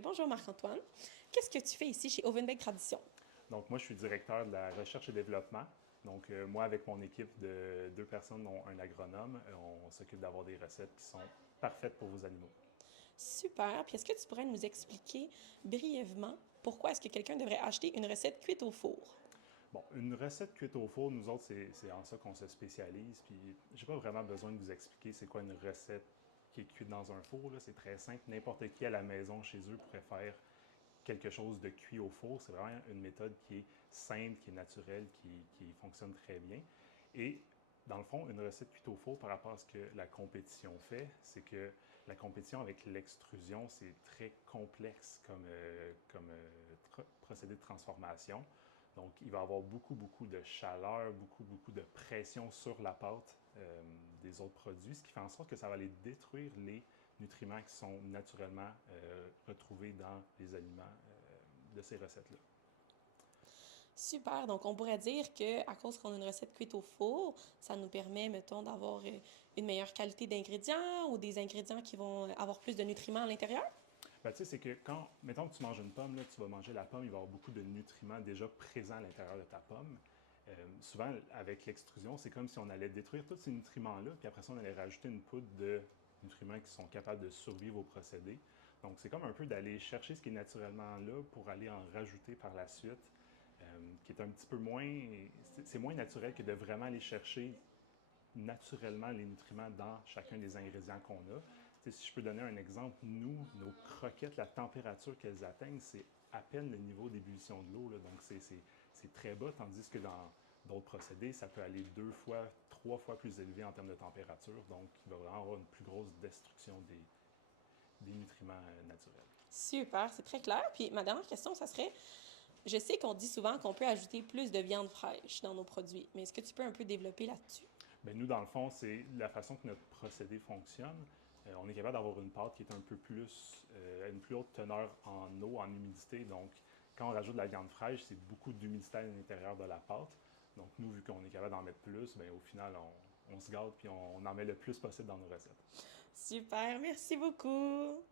Bonjour Marc-Antoine. Qu'est-ce que tu fais ici chez Ovenbeck Tradition? Donc, moi, je suis directeur de la recherche et développement. Donc, moi, avec mon équipe de deux personnes, dont un agronome, on s'occupe d'avoir des recettes qui sont parfaites pour vos animaux. Super. Puis est-ce que tu pourrais nous expliquer brièvement pourquoi est-ce que quelqu'un devrait acheter une recette cuite au four? Bon, une recette cuite au four, nous autres, c'est en ça qu'on se spécialise. Puis, j'ai pas vraiment besoin de vous expliquer c'est quoi une recette qui est cuite dans un four. Là. C'est très simple. N'importe qui à la maison, chez eux, pourrait faire quelque chose de cuit au four. C'est vraiment une méthode qui est simple, qui est naturelle, qui fonctionne très bien. Et dans le fond, une recette cuite au four par rapport à ce que la compétition fait, c'est que la compétition avec l'extrusion, c'est très complexe comme procédé de transformation. Donc, il va y avoir beaucoup de chaleur, beaucoup de pression sur la pâte des autres produits, ce qui fait en sorte que ça va aller détruire les nutriments qui sont naturellement retrouvés dans les aliments de ces recettes-là. Super. Donc on pourrait dire que à cause qu'on a une recette cuite au four, ça nous permet, mettons, d'avoir une meilleure qualité d'ingrédients ou des ingrédients qui vont avoir plus de nutriments à l'intérieur? Ben, tu sais, c'est que quand, mettons que tu manges une pomme, là, tu vas manger la pomme, il va y avoir beaucoup de nutriments déjà présents à l'intérieur de ta pomme. Souvent, avec l'extrusion, c'est comme si on allait détruire tous ces nutriments-là, puis après ça, on allait rajouter une poudre de nutriments qui sont capables de survivre au procédé. Donc, c'est comme un peu d'aller chercher ce qui est naturellement là pour aller en rajouter par la suite, qui est un petit peu moins. C'est moins naturel que de vraiment aller chercher naturellement les nutriments dans chacun des ingrédients qu'on a. T'sais, si je peux donner un exemple, nous, nos croquettes, la température qu'elles atteignent, c'est à peine le niveau d'ébullition de l'eau. Donc, c'est très bas, tandis que dans d'autres procédés, ça peut aller 2 fois, 3 fois plus élevé en termes de température. Donc, il va vraiment avoir une plus grosse destruction des nutriments naturels. Super, c'est très clair. Puis ma dernière question, ça serait, je sais qu'on dit souvent qu'on peut ajouter plus de viande fraîche dans nos produits, mais est-ce que tu peux un peu développer là-dessus? Bien, nous, dans le fond, c'est la façon que notre procédé fonctionne. On est capable d'avoir une pâte qui est un peu plus, une plus haute teneur en eau, en humidité. Donc, quand on rajoute de la viande fraîche, c'est beaucoup d'humidité à l'intérieur de la pâte. Donc, nous, vu qu'on est capable d'en mettre plus, bien, au final, on se gâte puis on en met le plus possible dans nos recettes. Super, merci beaucoup.